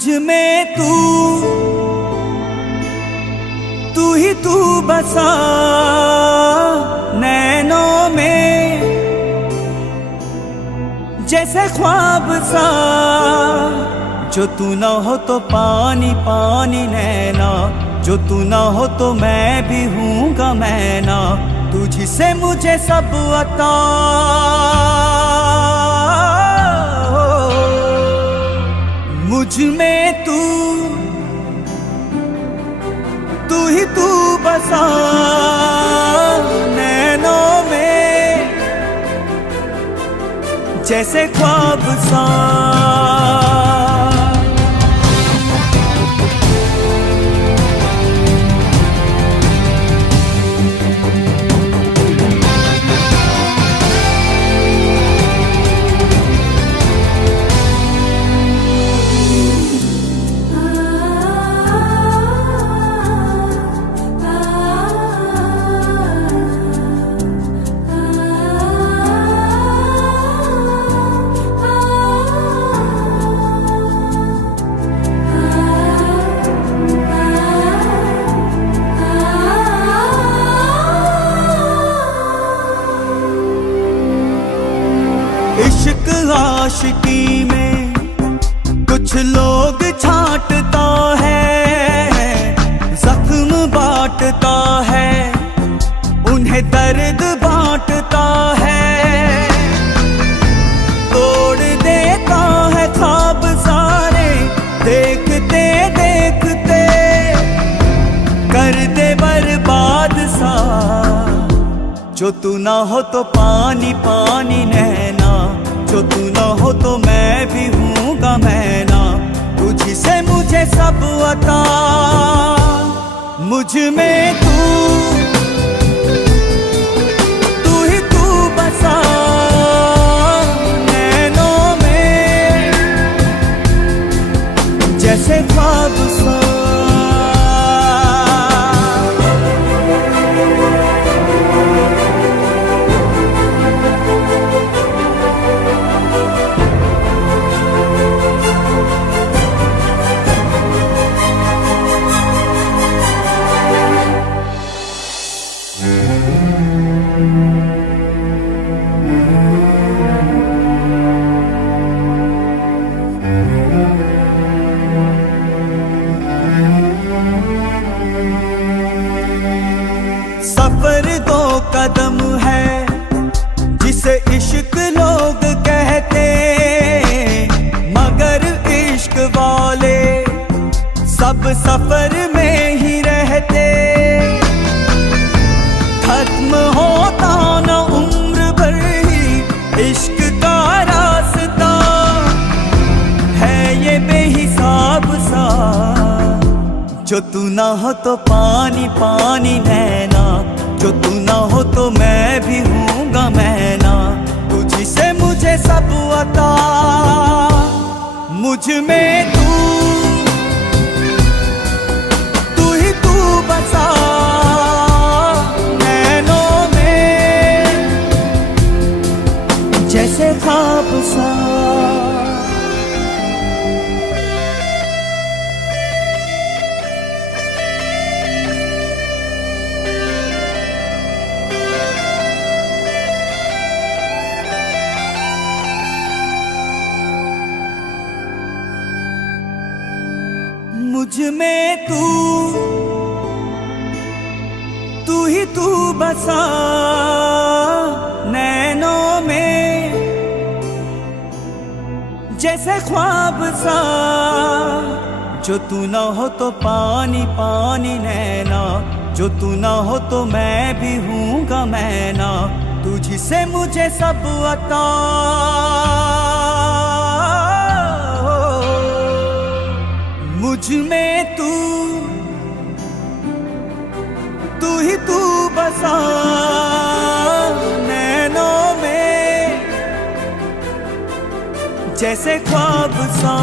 मुझ में तू ही तू बसा नैनों में, जैसे ख्वाब सा। जो तू ना हो तो पानी पानी नैना, जो तू ना हो तो मैं भी हूँगा मैं ना। तुझसे मुझे सब अता, मुझ में तू ही तू बसा नैनों में, जैसे ख्वाब सा। इश्क आशिकी में कुछ लोग छांटता है, जख्म बांटता है, उन्हें दर्द बांटता है। तोड़ देता है ख्वाब सारे, देखते देखते कर दे बर्बाद सा। जो तू ना हो तो पानी पानी नैना, जो तू ना हो तो मैं भी हूँगा मैं ना। तुझसे मुझे सब अता, मुझ में तू ही तू बसा नैनों में, जैसे ख्वाब सा। सफर दो कदम है जिसे इश्क लोग कहते, मगर इश्क वाले सब सफर में ही रहते। खत्म होता न उम्र भर ही इश्क का रास्ता, है ये बेहिसाब सा। जो तू ना हो तो पानी पानी नैना, जो तू ना हो तो मैं भी हूँगा मैं ना। तुझसे मुझे सब अता, मुझ में तू ही तू बसा नैनों में, जैसे ख्वाब सा। मुझ में तू ही तू बसा नैनों में, जैसे ख्वाब सा। जो तू ना हो तो पानी पानी नैना, जो तू ना हो तो मैं भी हूँगा मैं ना। तुझसे मुझे सब अता, मुझ में तू ही तू बसा नैनों में, जैसे ख्वाब सा।